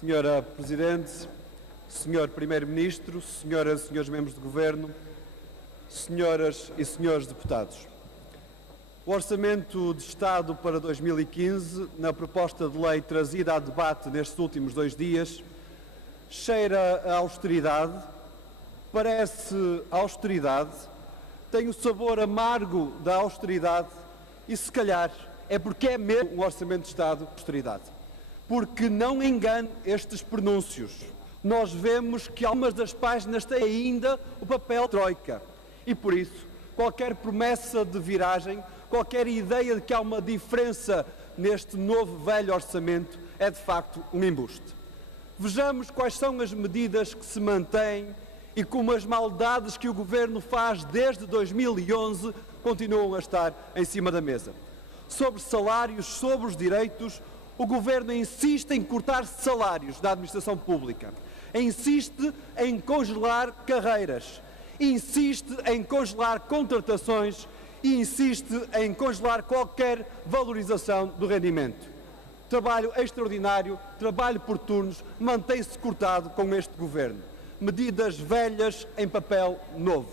Senhora Presidente, Senhor Primeiro-Ministro, Senhoras e Senhores Membros do Governo, Senhoras e Senhores Deputados. O Orçamento de Estado para 2015, na proposta de lei trazida a debate nestes últimos 2 dias, cheira a austeridade, parece austeridade, tem o sabor amargo da austeridade e, se calhar, é porque é mesmo um Orçamento de Estado de austeridade. Porque não engane estes pronúncios. Nós vemos que algumas das páginas têm ainda o papel troika e, por isso, qualquer promessa de viragem, qualquer ideia de que há uma diferença neste novo velho orçamento é de facto um embuste. Vejamos quais são as medidas que se mantêm e como as maldades que o Governo faz desde 2011 continuam a estar em cima da mesa. Sobre salários, sobre os direitos, o Governo insiste em cortar salários da administração pública, insiste em congelar carreiras, insiste em congelar contratações e insiste em congelar qualquer valorização do rendimento. Trabalho extraordinário, trabalho por turnos, mantém-se cortado com este Governo. Medidas velhas em papel novo.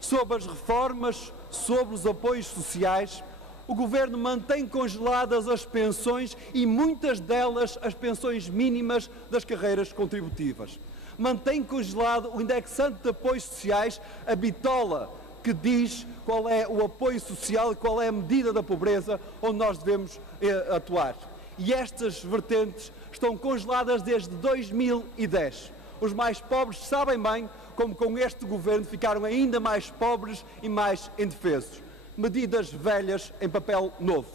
Sobre as reformas, sobre os apoios sociais, o Governo mantém congeladas as pensões e muitas delas as pensões mínimas das carreiras contributivas. Mantém congelado o indexante de apoios sociais, a bitola, que diz qual é o apoio social e qual é a medida da pobreza onde nós devemos atuar. E estas vertentes estão congeladas desde 2010. Os mais pobres sabem bem como com este Governo ficaram ainda mais pobres e mais indefesos. Medidas velhas em papel novo.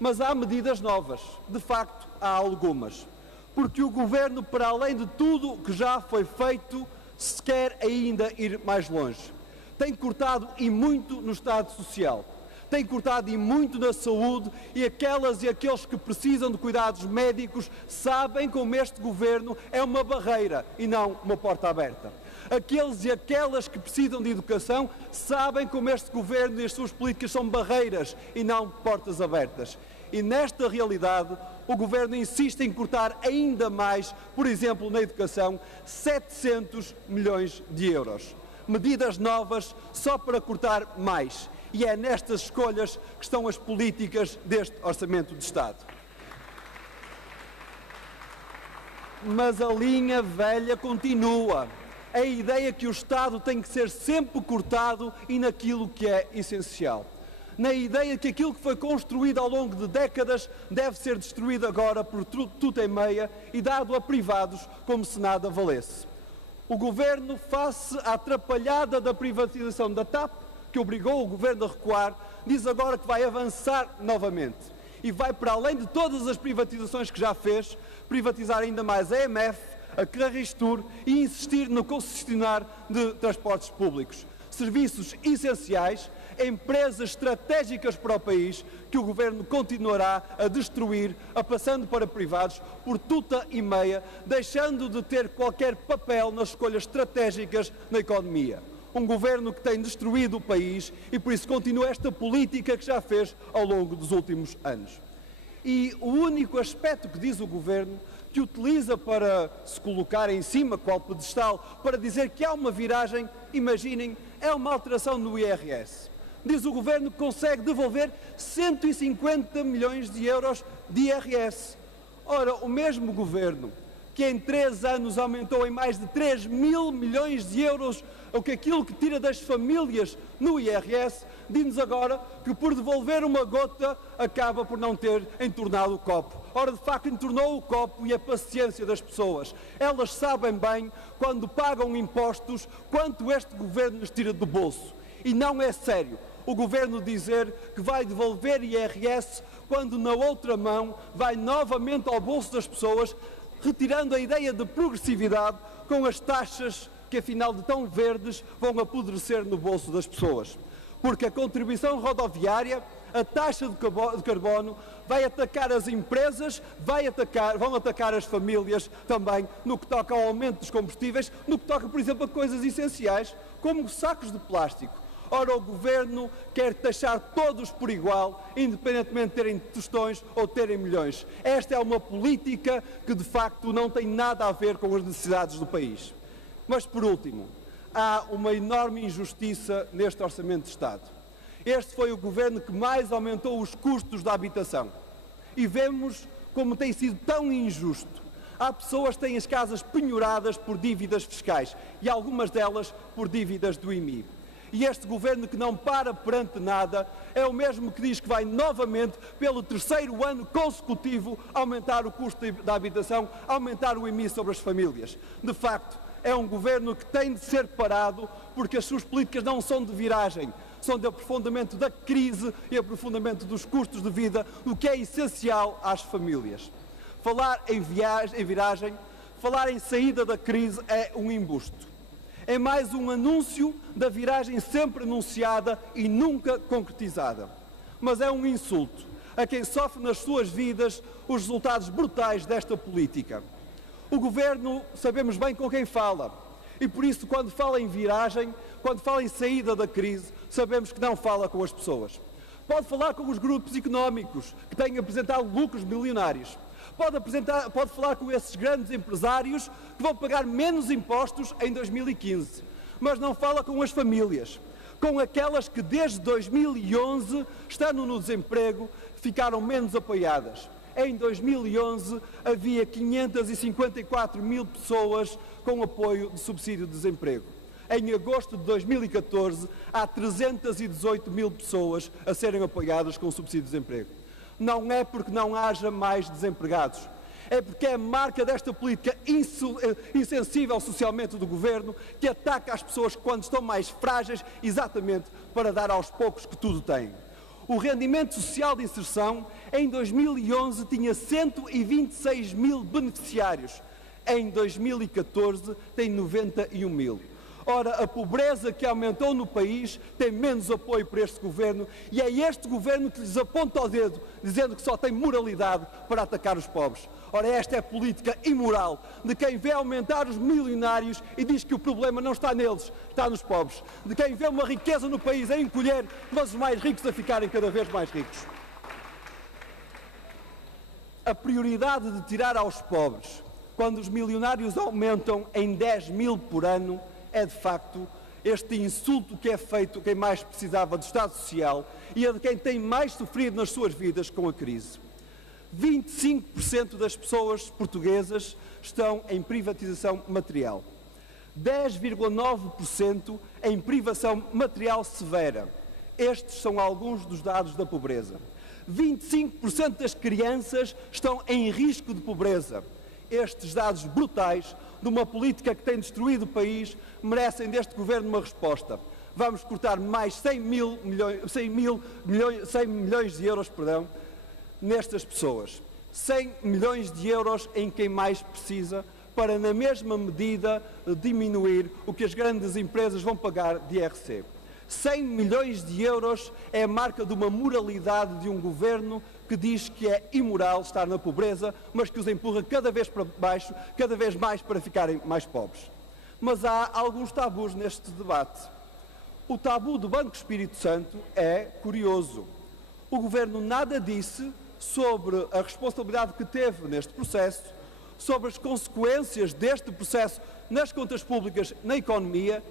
Mas há medidas novas. De facto, há algumas. Porque o Governo, para além de tudo o que já foi feito, se quer ainda ir mais longe. Tem cortado e muito no Estado Social. Tem cortado e muito na saúde e aquelas e aqueles que precisam de cuidados médicos sabem como este Governo é uma barreira e não uma porta aberta. Aqueles e aquelas que precisam de educação sabem como este Governo e as suas políticas são barreiras e não portas abertas. E nesta realidade, o Governo insiste em cortar ainda mais, por exemplo, na educação, 700 milhões de euros. Medidas novas só para cortar mais. E é nestas escolhas que estão as políticas deste Orçamento de Estado. Mas a linha velha continua. A ideia que o Estado tem que ser sempre cortado e naquilo que é essencial. Na ideia que aquilo que foi construído ao longo de décadas deve ser destruído agora por tudo em meia e dado a privados como se nada valesse. O Governo, face à atrapalhada da privatização da TAP, que obrigou o Governo a recuar, diz agora que vai avançar novamente e vai, para além de todas as privatizações que já fez, privatizar ainda mais a EMF, a Carristur e insistir no concessionário de transportes públicos. Serviços essenciais, empresas estratégicas para o país que o Governo continuará a destruir, a passando para privados por tuta e meia, deixando de ter qualquer papel nas escolhas estratégicas na economia. Um Governo que tem destruído o país e por isso continua esta política que já fez ao longo dos últimos anos. E o único aspecto que diz o Governo, que utiliza para se colocar em cima, qual pedestal, para dizer que há uma viragem, imaginem, é uma alteração no IRS. Diz o Governo que consegue devolver 150 milhões de euros de IRS. Ora, o mesmo Governo que em 3 anos aumentou em mais de 3 mil milhões de euros aquilo que tira das famílias no IRS, diz-nos agora que por devolver uma gota acaba por não ter entornado o copo. Ora, de facto, entornou o copo e a paciência das pessoas. Elas sabem bem, quando pagam impostos, quanto este Governo lhes tira do bolso. E não é sério o Governo dizer que vai devolver IRS quando na outra mão vai novamente ao bolso das pessoas, retirando a ideia de progressividade com as taxas que, afinal de tão verdes, vão apodrecer no bolso das pessoas. Porque a contribuição rodoviária, a taxa de carbono, vai atacar as empresas, vão atacar as famílias também no que toca ao aumento dos combustíveis, no que toca, por exemplo, a coisas essenciais, como sacos de plástico. Ora, o Governo quer taxar todos por igual, independentemente de terem tostões ou terem milhões. Esta é uma política que, de facto, não tem nada a ver com as necessidades do país. Mas, por último, há uma enorme injustiça neste Orçamento de Estado. Este foi o Governo que mais aumentou os custos da habitação. E vemos como tem sido tão injusto. Há pessoas que têm as casas penhoradas por dívidas fiscais e algumas delas por dívidas do IMI. E este Governo, que não para perante nada, é o mesmo que diz que vai novamente, pelo terceiro ano consecutivo, aumentar o custo da habitação, aumentar o IMI sobre as famílias. De facto, é um Governo que tem de ser parado porque as suas políticas não são de viragem, são de aprofundamento da crise e aprofundamento dos custos de vida, o que é essencial às famílias. Falar em viragem, falar em saída da crise é um embuste. É mais um anúncio da viragem sempre anunciada e nunca concretizada. Mas é um insulto a quem sofre nas suas vidas os resultados brutais desta política. O Governo, sabemos bem com quem fala, e por isso, quando fala em viragem, quando fala em saída da crise, sabemos que não fala com as pessoas. Pode falar com os grupos económicos que têm apresentado lucros milionários. Pode falar com esses grandes empresários que vão pagar menos impostos em 2015. Mas não fala com as famílias, com aquelas que desde 2011, estando no desemprego, ficaram menos apoiadas. Em 2011 havia 554 mil pessoas com apoio de subsídio de desemprego. Em agosto de 2014 há 318 mil pessoas a serem apoiadas com o subsídio de desemprego. Não é porque não haja mais desempregados, é porque é a marca desta política insensível socialmente do Governo, que ataca as pessoas quando estão mais frágeis, exatamente para dar aos poucos que tudo têm. O rendimento social de inserção em 2011 tinha 126 mil beneficiários, em 2014 tem 91 mil. Ora, a pobreza que aumentou no país tem menos apoio para este Governo e é este Governo que lhes aponta o dedo, dizendo que só tem moralidade para atacar os pobres. Ora, esta é a política imoral de quem vê aumentar os milionários e diz que o problema não está neles, está nos pobres. De quem vê uma riqueza no país a encolher, mas os mais ricos a ficarem cada vez mais ricos. A prioridade de tirar aos pobres, quando os milionários aumentam em 10 mil por ano, é de facto este insulto que é feito a quem mais precisava do Estado Social e a de quem tem mais sofrido nas suas vidas com a crise. 25% das pessoas portuguesas estão em privatização material. 10,9% em privação material severa. Estes são alguns dos dados da pobreza. 25% das crianças estão em risco de pobreza. Estes dados brutais de uma política que tem destruído o país merecem deste Governo uma resposta. Vamos cortar mais 100 milhões de euros nestas pessoas. 100 milhões de euros em quem mais precisa, para na mesma medida diminuir o que as grandes empresas vão pagar de IRC. 100 milhões de euros é a marca de uma moralidade de um Governo que diz que é imoral estar na pobreza, mas que os empurra cada vez para baixo, cada vez mais para ficarem mais pobres. Mas há alguns tabus neste debate. O tabu do Banco Espírito Santo é curioso. O Governo nada disse sobre a responsabilidade que teve neste processo, sobre as consequências deste processo nas contas públicas, na economia,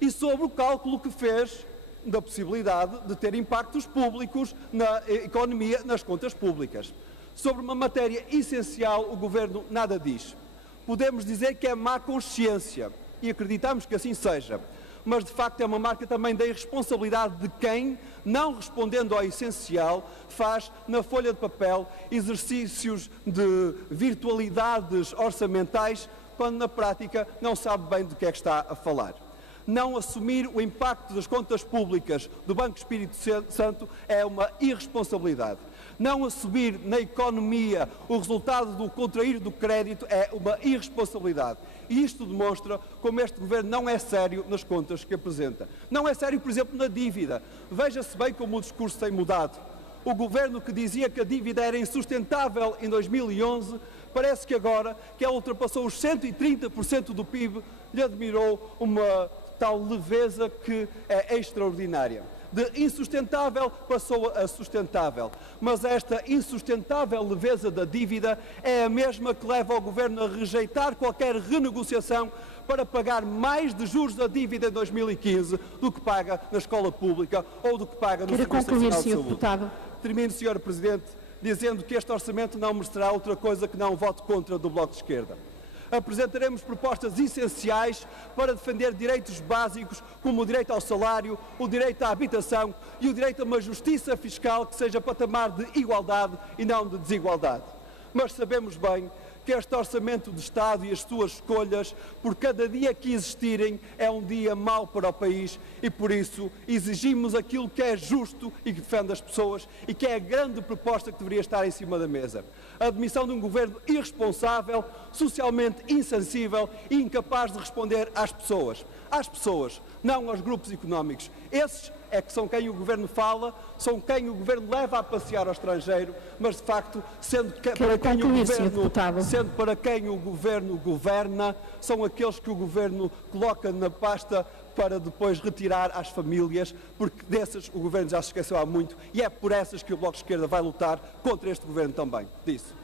e sobre o cálculo que fez da possibilidade de ter impactos públicos na economia, nas contas públicas. Sobre uma matéria essencial, o Governo nada diz. Podemos dizer que é má consciência, e acreditamos que assim seja, mas de facto é uma marca também da irresponsabilidade de quem, não respondendo ao essencial, faz na folha de papel exercícios de virtualidades orçamentais, quando na prática não sabe bem do que é que está a falar. Não assumir o impacto das contas públicas do Banco Espírito Santo é uma irresponsabilidade. Não assumir na economia o resultado do contrair do crédito é uma irresponsabilidade. E isto demonstra como este Governo não é sério nas contas que apresenta. Não é sério, por exemplo, na dívida. Veja-se bem como o discurso tem mudado. O Governo que dizia que a dívida era insustentável em 2011, parece que agora, que ela ultrapassou os 130% do PIB, lhe admirou uma tal leveza que é extraordinária. De insustentável passou a sustentável, mas esta insustentável leveza da dívida é a mesma que leva o Governo a rejeitar qualquer renegociação para pagar mais de juros da dívida em 2015 do que paga na escola pública ou do que paga no Serviço Nacional de Saúde. Deputado. Termino, Sr. Presidente, dizendo que este orçamento não mostrará outra coisa que não um voto contra do Bloco de Esquerda. Apresentaremos propostas essenciais para defender direitos básicos como o direito ao salário, o direito à habitação e o direito a uma justiça fiscal que seja patamar de igualdade e não de desigualdade. Mas sabemos bem que este Orçamento de Estado e as suas escolhas, por cada dia que existirem, é um dia mau para o país e, por isso, exigimos aquilo que é justo e que defende as pessoas e que é a grande proposta que deveria estar em cima da mesa. A admissão de um governo irresponsável, socialmente insensível e incapaz de responder às pessoas, não aos grupos económicos. Esses é que são quem o Governo fala, são quem o Governo leva a passear ao estrangeiro, mas de facto, sendo para quem o Governo governa, são aqueles que o Governo coloca na pasta para depois retirar às famílias, porque dessas o Governo já se esqueceu há muito e é por essas que o Bloco de Esquerda vai lutar contra este Governo também. Disso.